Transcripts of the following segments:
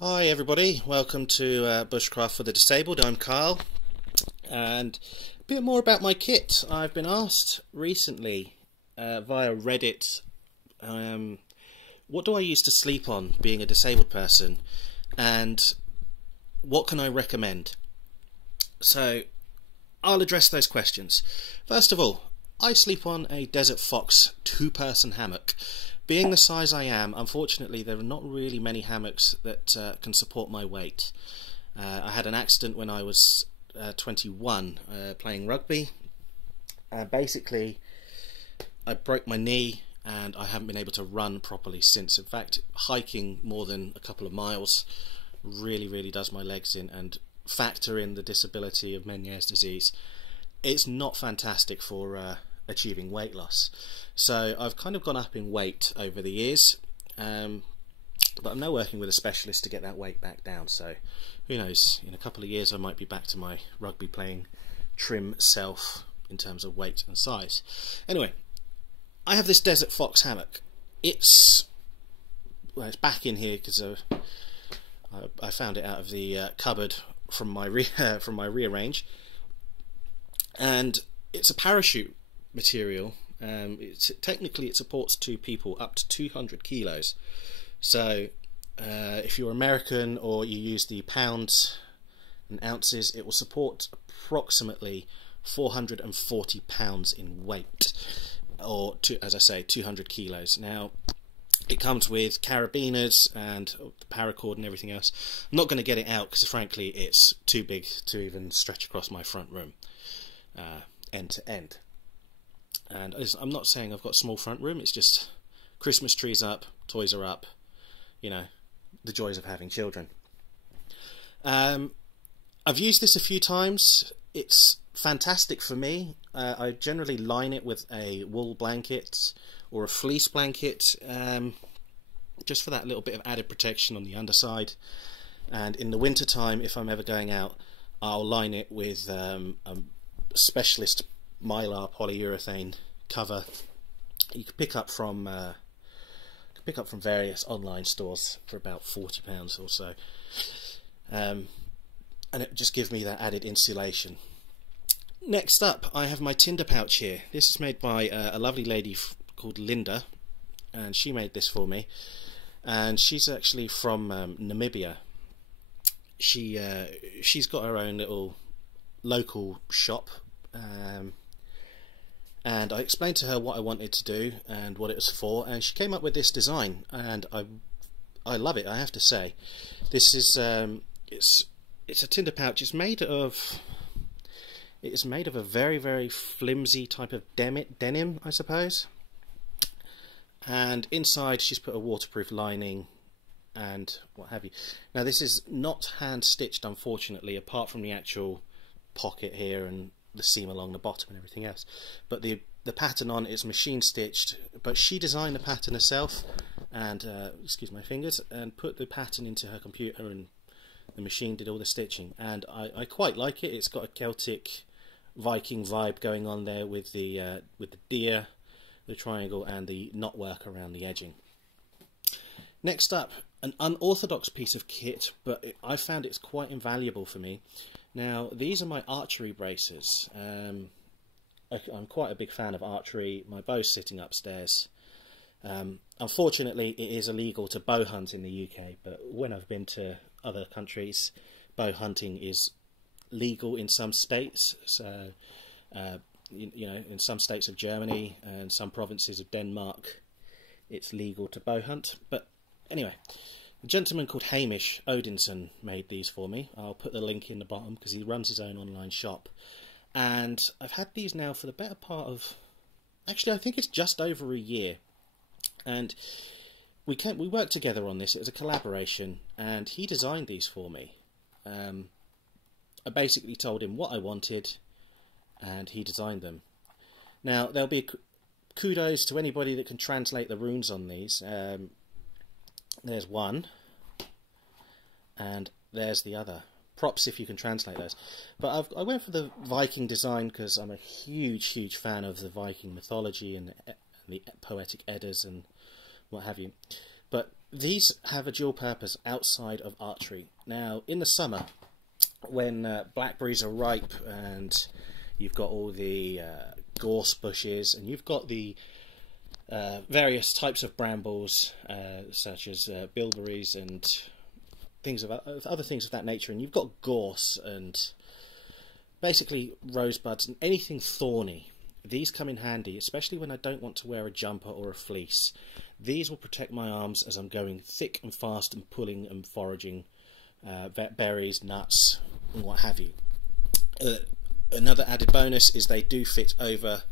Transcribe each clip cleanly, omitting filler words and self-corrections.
Hi everybody, welcome to Bushcraft for the Disabled. I'm Carl, and a bit more about my kit. I've been asked recently via Reddit, what do I use to sleep on being a disabled person, and what can I recommend? So I'll address those questions. First of all, I sleep on a Desert Fox 2-person hammock. Being the size I am, unfortunately there are not really many hammocks that can support my weight. I had an accident when I was 21 playing rugby. Basically, I broke my knee and I haven't been able to run properly since. In fact, hiking more than a couple of miles really does my legs in, and factor in the disability of Meniere's disease. It's not fantastic for achieving weight loss. So I've kind of gone up in weight over the years, but I'm now working with a specialist to get that weight back down. So who knows, in a couple of years I might be back to my rugby playing trim self in terms of weight and size. Anyway, I have this Desert Fox hammock. It's back in here because I found it out of the cupboard from my rearrange, and it's a parachute material. Technically it supports 2 people up to 200 kilos. So if you're American or you use the pounds and ounces, it will support approximately 440 pounds in weight, or as I say, 200 kilos. Now it comes with carabiners and the paracord and everything else. I'm not going to get it out because frankly it's too big to even stretch across my front room end to end. And I'm not saying I've got a small front room, it's just Christmas trees up, toys are up, you know, the joys of having children. I've used this a few times. It's fantastic for me. I generally line it with a wool blanket or a fleece blanket, just for that little bit of added protection on the underside. And in the winter time, if I'm ever going out, I'll line it with a specialist mylar polyurethane cover you can pick up from various online stores for about £40 or so, and it just gives me that added insulation. Next up, I have my Tinder pouch here. This is made by a lovely lady called Linda, and she made this for me, and she's actually from Namibia. She's got her own little local shop, and I explained to her what I wanted to do and what it was for, and she came up with this design, and I love it, I have to say. This is it's a Tinder pouch. It's made of a very flimsy type of denim, I suppose, and inside she's put a waterproof lining and what have you. Now this is not hand stitched, unfortunately, apart from the actual pocket here and the seam along the bottom and everything else, but the pattern on it is machine stitched. But she designed the pattern herself, and excuse my fingers, and put the pattern into her computer, and the machine did all the stitching, and I quite like it. It's got a Celtic Viking vibe going on there with the deer, the triangle, and the knotwork around the edging. Next up, an unorthodox piece of kit, but I found it's quite invaluable for me. Now, these are my archery braces. I'm quite a big fan of archery. My bow's sitting upstairs. Unfortunately, it is illegal to bow hunt in the UK, but when I've been to other countries, bow hunting is legal in some states. So, you know, in some states of Germany and some provinces of Denmark, it's legal to bow hunt. But anyway, a gentleman called Hamish Odinson made these for me. I'll put the link in the bottom because he runs his own online shop. And I've had these now for the better part of, actually I think it's just over a year. And we worked together on this. It was a collaboration, and he designed these for me. I basically told him what I wanted, and he designed them. Now there'll be kudos to anybody that can translate the runes on these. There's one, and there's the other. Props if you can translate those. But I went for the Viking design because I'm a huge fan of the Viking mythology and the poetic Eddas and what have you. But these have a dual purpose outside of archery. Now, in the summer, when blackberries are ripe and you've got all the gorse bushes and you've got the various types of brambles, such as bilberries and things of other things of that nature, and you've got gorse and basically rosebuds and anything thorny, these come in handy, especially when I don't want to wear a jumper or a fleece. These will protect my arms as I'm going thick and fast and pulling and foraging berries, nuts, and what have you. Another added bonus is they do fit over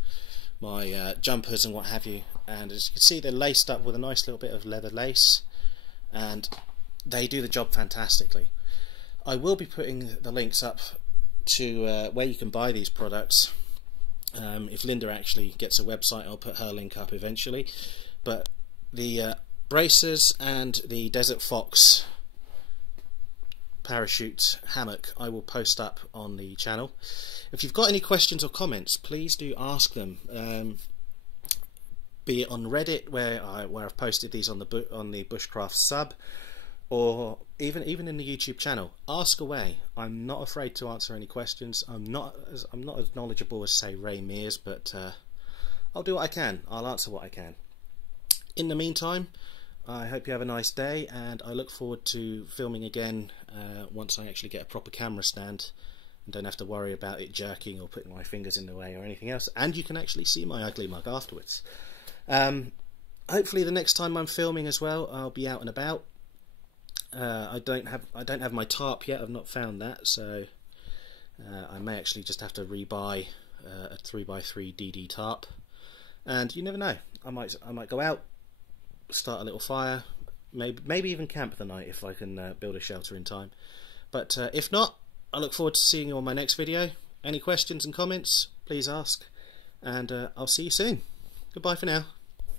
my jumpers and what have you, and as you can see, they're laced up with a nice little bit of leather lace, and they do the job fantastically. I will be putting the links up to where you can buy these products. If Linda actually gets a website, I'll put her link up eventually. But the bracers and the Desert Fox parachute hammock I will post up on the channel. If you've got any questions or comments, please do ask them. Be it on Reddit, where I've posted these on the Bushcraft sub, or even in the YouTube channel. Ask away. I'm not afraid to answer any questions. I'm not as knowledgeable as, say, Ray Mears, but I'll do what I can. I'll answer what I can. In the meantime, I hope you have a nice day, and I look forward to filming again once I actually get a proper camera stand and don't have to worry about it jerking or putting my fingers in the way or anything else, and you can actually see my ugly mug afterwards. Hopefully the next time I'm filming as well, I'll be out and about. I don't have my tarp yet. I've not found that, so I may actually just have to rebuy a 3x3 DD tarp. And you never know, I might go out, start a little fire, maybe even camp the night if I can build a shelter in time. But if not, I look forward to seeing you on my next video. Any questions and comments, please ask, and I'll see you soon. Goodbye for now.